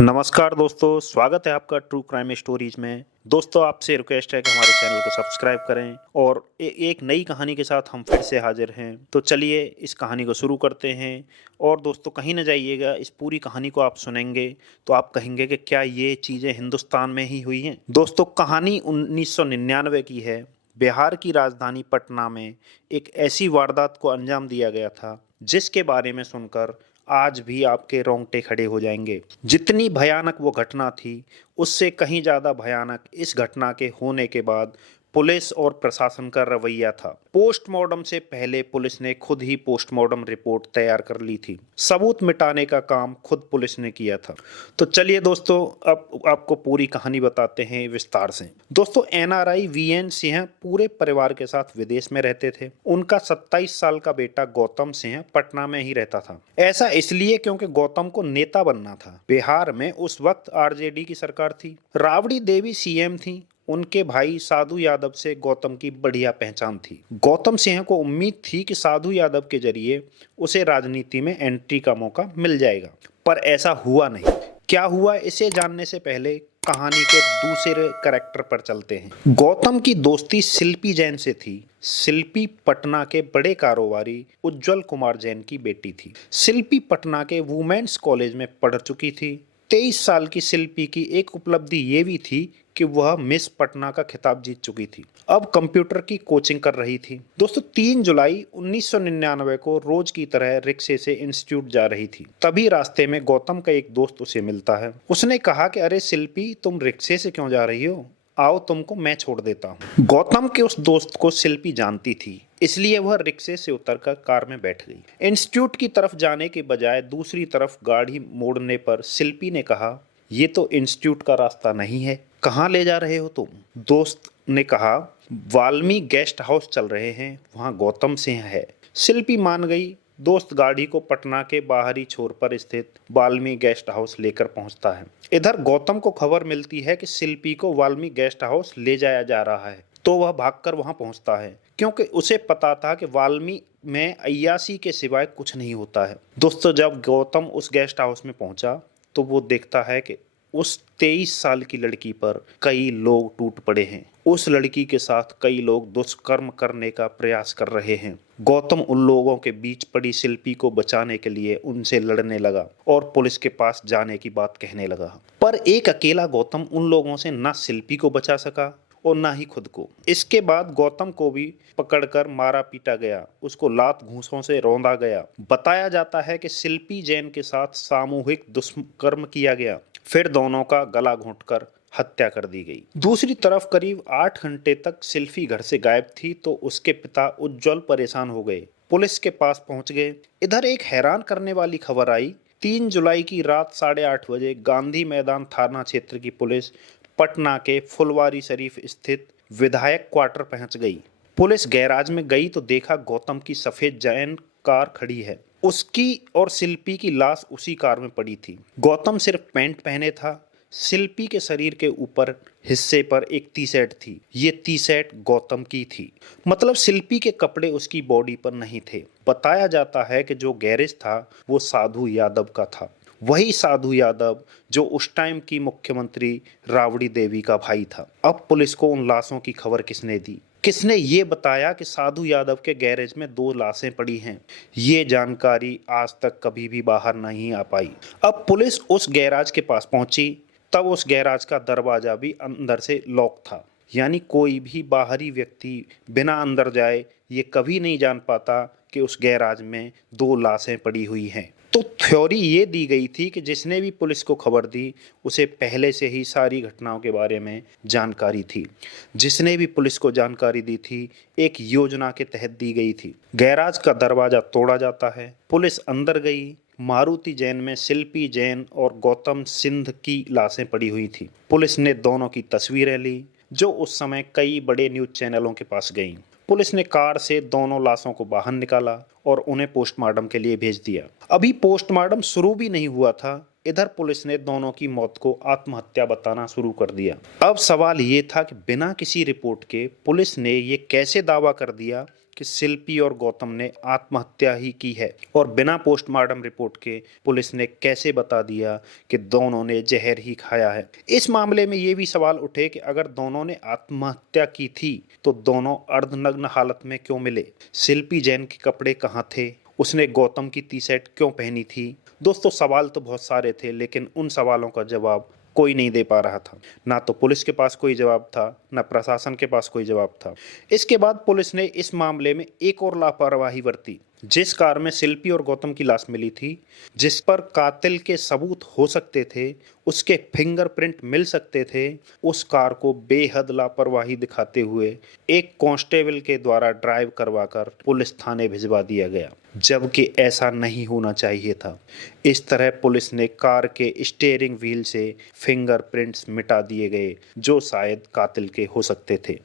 नमस्कार दोस्तों, स्वागत है आपका ट्रू क्राइम स्टोरीज में। दोस्तों, आपसे रिक्वेस्ट है कि हमारे चैनल को सब्सक्राइब करें और एक नई कहानी के साथ हम फिर से हाजिर हैं। तो चलिए इस कहानी को शुरू करते हैं। और दोस्तों, कहीं न जाइएगा, इस पूरी कहानी को आप सुनेंगे तो आप कहेंगे कि क्या ये चीज़ें हिंदुस्तान में ही हुई हैं। दोस्तों, कहानी 1999 की है। बिहार की राजधानी पटना में एक ऐसी वारदात को अंजाम दिया गया था जिसके बारे में सुनकर आज भी आपके रोंगटे खड़े हो जाएंगे। जितनी भयानक वो घटना थी, उससे कहीं ज़्यादा भयानक इस घटना के होने के बाद पुलिस और प्रशासन का रवैया था। पोस्टमार्टम से पहले पुलिस ने खुद ही पोस्टमार्टम रिपोर्ट तैयार कर ली थी। सबूत मिटाने का काम खुद पुलिस ने किया था। तो चलिए दोस्तों, अब आपको पूरी कहानी बताते हैं विस्तार से। दोस्तों, एनआरआई वीएन सिंह पूरे परिवार के साथ विदेश में रहते थे। उनका 27 साल का बेटा गौतम सिंह पटना में ही रहता था। ऐसा इसलिए क्योंकि गौतम को नेता बनना था। बिहार में उस वक्त आरजेडी की सरकार थी। राबड़ी देवी सीएम थी। उनके भाई साधु यादव से गौतम की बढ़िया पहचान थी। गौतम सिंह को उम्मीद थी कि साधु यादव के जरिए उसे राजनीति में एंट्री का मौका मिल जाएगा, पर ऐसा हुआ नहीं। क्या हुआ, इसे जानने से पहले कहानी के दूसरे कैरेक्टर पर चलते हैं। गौतम की दोस्ती शिल्पी जैन से थी। शिल्पी पटना के बड़े कारोबारी उज्जवल कुमार जैन की बेटी थी। शिल्पी पटना के वुमेन्स कॉलेज में पढ़ चुकी थी। 23 साल की शिल्पी की एक उपलब्धि ये भी थी कि वह मिस पटना का खिताब जीत चुकी थी। अब कंप्यूटर की कोचिंग कर रही थी। दोस्तों, 3 जुलाई 1999 को रोज की तरह रिक्शे से इंस्टीट्यूट जा रही थी। तभी रास्ते में गौतम का एक दोस्त उसे मिलता है। उसने कहा कि अरे शिल्पी, तुम रिक्शे से क्यों जा रही हो? आओ, तुमको मैं छोड़ देता हूँ। गौतम के उस दोस्त को शिल्पी जानती थी, इसलिए वह रिक्शे से उतरकर कार में बैठ गई। इंस्टीट्यूट की तरफ जाने के बजाय दूसरी तरफ गाड़ी मोड़ने पर शिल्पी ने कहा, ये तो इंस्टीट्यूट का रास्ता नहीं है, कहाँ ले जा रहे हो तुम? दोस्त ने कहा, वाल्मी गेस्ट हाउस चल रहे हैं, वहाँ गौतम सिंह है। शिल्पी मान गई। दोस्त गाड़ी को पटना के बाहरी छोर पर स्थित वाल्मी गेस्ट हाउस लेकर पहुंचता है। इधर गौतम को खबर मिलती है कि शिल्पी को वाल्मी गेस्ट हाउस ले जाया जा रहा है, तो वह भागकर वहां पहुंचता है, क्योंकि उसे पता था कि वाल्मी में अय्यासी के सिवाय कुछ नहीं होता है। दोस्तों, जब गौतम उस गेस्ट हाउस में पहुंचा तो वो देखता है कि उस 23 साल की लड़की पर कई लोग टूट पड़े हैं। उस लड़की के साथ कई लोग दुष्कर्म करने का प्रयास कर रहे हैं। गौतम उन लोगों के बीच पड़ी शिल्पी को बचाने के लिए उनसे लड़ने लगा और पुलिस के पास जाने की बात कहने लगा। पर एक अकेला गौतम उन लोगों से न शिल्पी को बचा सका और ना ही खुद को। इसके बाद गौतम को भी पकड़कर मारा पीटा गया। उसको लात घूंसों से रौंदा गया। बताया जाता है कि शिल्पी जैन के साथ सामूहिक दुष्कर्म किया गया, फिर दोनों का गला घोंटकर हत्या कर दी गई। दूसरी तरफ करीब 8 घंटे तक शिल्पी घर से गायब थी, तो उसके पिता उज्जवल परेशान हो गए। पुलिस के पास पहुंच गए। इधर एक हैरान करने वाली खबर आई। 3 जुलाई की रात 8:30 बजे गांधी मैदान थाना क्षेत्र की पुलिस पटना के फुलवारी शरीफ स्थित विधायक क्वार्टर पहुंच गई। पुलिस गैराज में गई तो देखा गौतम की सफेद जैन कार खड़ी है। उसकी और शिल्पी की लाश उसी कार में पड़ी थी। गौतम सिर्फ पैंट पहने था। शिल्पी के शरीर के ऊपर हिस्से पर एक टी शर्ट थी। ये टी शर्ट गौतम की थी, मतलब शिल्पी के कपड़े उसकी बॉडी पर नहीं थे। बताया जाता है कि जो गैरेज था वो साधु यादव का था। वही साधु यादव जो उस टाइम की मुख्यमंत्री राबड़ी देवी का भाई था। अब पुलिस को उन लाशों की खबर किसने दी? किसने ये बताया कि साधु यादव के गैरेज में 2 लाशें पड़ी हैं? ये जानकारी आज तक कभी भी बाहर नहीं आ पाई। अब पुलिस उस गैराज के पास पहुंची, तब उस गैराज का दरवाजा भी अंदर से लॉक था। यानी कोई भी बाहरी व्यक्ति बिना अंदर जाए ये कभी नहीं जान पाता कि उस गैराज में 2 लाशें पड़ी हुई हैं। तो थ्योरी ये दी गई थी कि जिसने भी पुलिस को खबर दी उसे पहले से ही सारी घटनाओं के बारे में जानकारी थी। जिसने भी पुलिस को जानकारी दी थी एक योजना के तहत दी गई थी। गैराज का दरवाजा तोड़ा जाता है। पुलिस अंदर गई। मारुति जैन में शिल्पी जैन और गौतम सिंह की लाशें पड़ी हुई थी। पुलिस ने दोनों की तस्वीरें ली, जो उस समय कई बड़े न्यूज चैनलों के पास गईं। पुलिस ने कार से दोनों लाशों को बाहर निकाला और उन्हें पोस्टमार्टम के लिए भेज दिया। अभी पोस्टमार्टम शुरू भी नहीं हुआ था, इधर पुलिस ने दोनों की मौत को आत्महत्या बताना शुरू कर दिया। अब सवाल ये था कि बिना किसी रिपोर्ट के पुलिस ने ये कैसे दावा कर दिया कि शिल्पी और गौतम ने आत्महत्या ही की है और बिना पोस्टमार्टम रिपोर्ट के पुलिस ने कैसे बता दिया कि दोनों ने जहर ही खाया है। इस मामले में ये भी सवाल उठे कि अगर दोनों ने आत्महत्या की थी तो दोनों अर्धनग्न हालत में क्यों मिले? शिल्पी जैन के कपड़े कहाँ थे? उसने गौतम की टी शर्ट क्यों पहनी थी? दोस्तों, सवाल तो बहुत सारे थे, लेकिन उन सवालों का जवाब कोई नहीं दे पा रहा था। ना तो पुलिस के पास कोई जवाब था, ना प्रशासन के पास कोई जवाब था। इसके बाद पुलिस ने इस मामले में एक और लापरवाही बरती। जिस कार में शिल्पी और गौतम की लाश मिली थी, जिस पर कातिल के सबूत हो सकते थे, उसके फिंगरप्रिंट मिल सकते थे, उस कार को बेहद लापरवाही दिखाते हुए एक कांस्टेबल के द्वारा ड्राइव करवाकर पुलिस थाने भिजवा दिया गया, जबकि ऐसा नहीं होना चाहिए था। इस तरह पुलिस ने कार के स्टीयरिंग व्हील से फिंगरप्रिंट्स मिटा दिए गए जो शायद कातिल के हो सकते थे।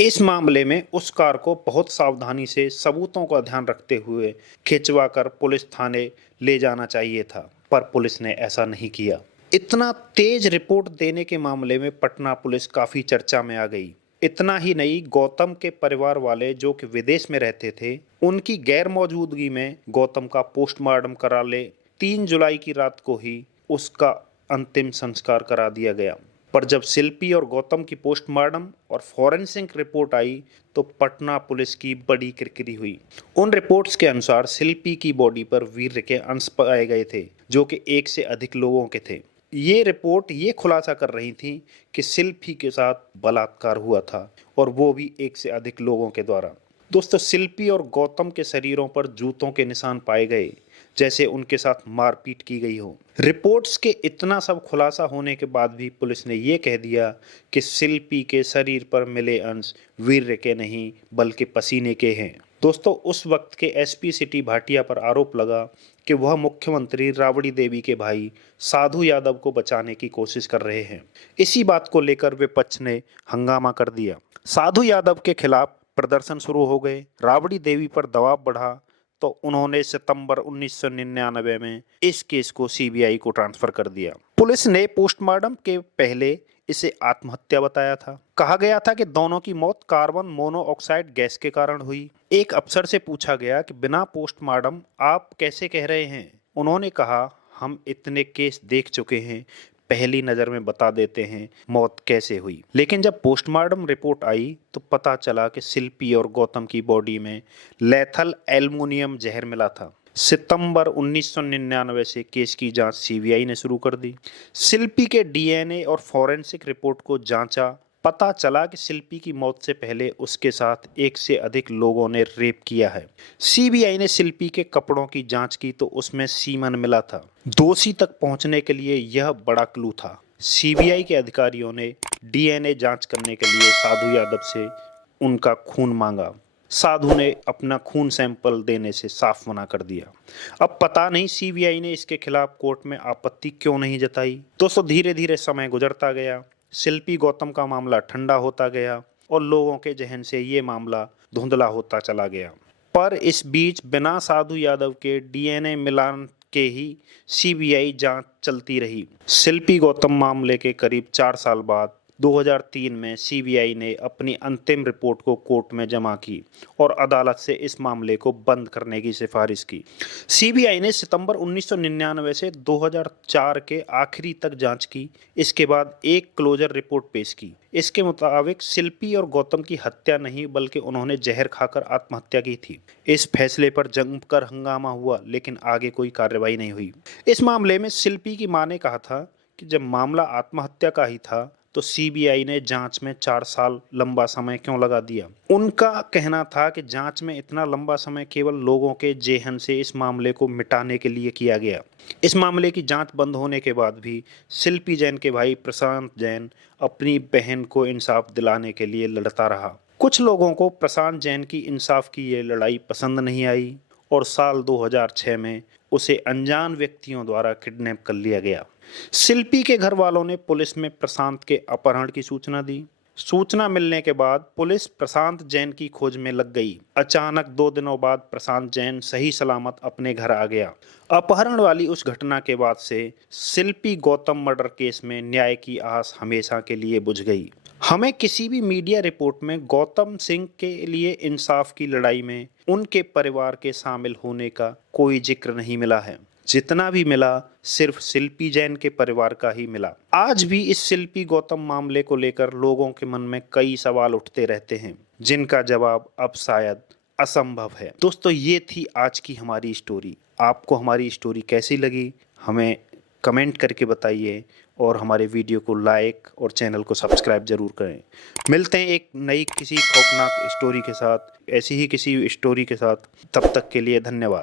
इस मामले में उस कार को बहुत सावधानी से सबूतों का ध्यान रखते हुए खिंचवा कर पुलिस थाने ले जाना चाहिए था, पर पुलिस ने ऐसा नहीं किया। इतना तेज रिपोर्ट देने के मामले में पटना पुलिस काफी चर्चा में आ गई। इतना ही नहीं, गौतम के परिवार वाले जो कि विदेश में रहते थे, उनकी गैर मौजूदगी में गौतम का पोस्टमार्टम करा ले 3 जुलाई की रात को ही उसका अंतिम संस्कार करा दिया गया। पर जब शिल्पी और गौतम की पोस्टमार्टम और फॉरेंसिक रिपोर्ट आई तो पटना पुलिस की बड़ी किरकिरी हुई। उन रिपोर्ट्स के अनुसार शिल्पी की बॉडी पर वीर्य के अंश पाए गए थे जो कि 1 से अधिक लोगों के थे। ये रिपोर्ट ये खुलासा कर रही थी कि शिल्पी के साथ बलात्कार हुआ था और वो भी 1 से अधिक लोगों के द्वारा। दोस्तों, शिल्पी और गौतम के शरीरों पर जूतों के निशान पाए गए जैसे उनके साथ मारपीट की गई हो। रिपोर्ट्स के इतना सब खुलासा होने के बाद भी पुलिस ने यह कह दिया कि शिल्पी के शरीर पर मिले अंश वीर्य के नहीं बल्कि पसीने के हैं। दोस्तों, उस वक्त के एसपी सिटी भाटिया पर आरोप लगा कि वह मुख्यमंत्री राबड़ी देवी के भाई साधु यादव को बचाने की कोशिश कर रहे हैं। इसी बात को लेकर विपक्ष ने हंगामा कर दिया। साधु यादव के खिलाफ प्रदर्शन शुरू हो गए। राबड़ी देवी पर दबाव बढ़ा तो उन्होंने सितंबर 1999 में इस केस को सीबीआई को ट्रांसफर कर दिया। पुलिस ने पोस्टमार्टम के पहले इसे आत्महत्या बताया था। कहा गया था कि दोनों की मौत कार्बन मोनोऑक्साइड गैस के कारण हुई। एक अफसर से पूछा गया कि बिना पोस्टमार्टम आप कैसे कह रहे हैं? उन्होंने कहा, हम इतने केस देख चुके हैं, पहली नजर में बता देते हैं मौत कैसे हुई। लेकिन जब पोस्टमार्टम रिपोर्ट आई तो पता चला कि शिल्पी और गौतम की बॉडी में लैथल एल्युमिनियम जहर मिला था। सितंबर 1999 से केस की जांच सीबीआई ने शुरू कर दी। शिल्पी के डीएनए और फॉरेंसिक रिपोर्ट को जांचा। पता चला कि शिल्पी की मौत से पहले उसके साथ 1 से अधिक लोगों ने रेप किया है। सीबीआई ने शिल्पी के कपड़ों की जांच की तो उसमें सीमन मिला था। दोषी तक पहुंचने के लिए यह बड़ा क्लू था। सीबीआई के अधिकारियों ने डीएनए जांच करने के लिए साधु यादव से उनका खून मांगा। साधु ने अपना खून सैंपल देने से साफ मना कर दिया। अब पता नहीं सीबीआई ने इसके खिलाफ कोर्ट में आपत्ति क्यों नहीं जताई। दोस्तों, धीरे धीरे समय गुजरता गया। शिल्पी गौतम का मामला ठंडा होता गया और लोगों के जहन से ये मामला धुंधला होता चला गया। पर इस बीच बिना साधु यादव के डीएनए मिलान के ही सीबीआई जांच चलती रही। शिल्पी गौतम मामले के करीब 4 साल बाद 2003 में सीबीआई ने अपनी अंतिम रिपोर्ट को कोर्ट में जमा की और अदालत से इस मामले को बंद करने की सिफारिश की। सीबीआई ने सितंबर 1999 से 2004 के आखिरी तक जांच की। इसके बाद एक क्लोजर रिपोर्ट पेश की। इसके मुताबिक शिल्पी और गौतम की हत्या नहीं बल्कि उन्होंने जहर खाकर आत्महत्या की थी। इस फैसले पर जमकर हंगामा हुआ लेकिन आगे कोई कार्रवाई नहीं हुई। इस मामले में शिल्पी की मां ने कहा था कि जब मामला आत्महत्या का ही था तो सीबीआई ने जांच में 4 साल लंबा समय क्यों लगा दिया। उनका कहना था कि जांच में इतना लंबा समय केवल लोगों के जेहन से इस मामले को मिटाने के लिए किया गया। इस मामले की जांच बंद होने के बाद भी शिल्पी जैन के भाई प्रशांत जैन अपनी बहन को इंसाफ दिलाने के लिए लड़ता रहा। कुछ लोगों को प्रशांत जैन की इंसाफ की ये लड़ाई पसंद नहीं आई और साल 2006 में उसे अनजान व्यक्तियों द्वारा किडनैप कर लिया गया। शिल्पी के घर वालों ने पुलिस में प्रशांत के अपहरण की सूचना दी। सूचना मिलने के बाद पुलिस प्रशांत जैन की खोज में लग गई। अचानक 2 दिनों बाद प्रशांत जैन सही सलामत अपने घर आ गया। अपहरण वाली उस घटना के बाद से शिल्पी गौतम मर्डर केस में न्याय की आस हमेशा के लिए बुझ गई। हमें किसी भी मीडिया रिपोर्ट में गौतम सिंह के लिए इंसाफ की लड़ाई में उनके परिवार के शामिल होने का कोई जिक्र नहीं मिला है। जितना भी मिला सिर्फ शिल्पी जैन के परिवार का ही मिला। आज भी इस शिल्पी गौतम मामले को लेकर लोगों के मन में कई सवाल उठते रहते हैं, जिनका जवाब अब शायद असंभव है। दोस्तों, ये थी आज की हमारी स्टोरी। आपको हमारी स्टोरी कैसी लगी हमें कमेंट करके बताइए और हमारे वीडियो को लाइक और चैनल को सब्सक्राइब जरूर करें। मिलते हैं एक नई किसी खौफनाक स्टोरी के साथ, ऐसी ही किसी स्टोरी के साथ। तब तक के लिए धन्यवाद।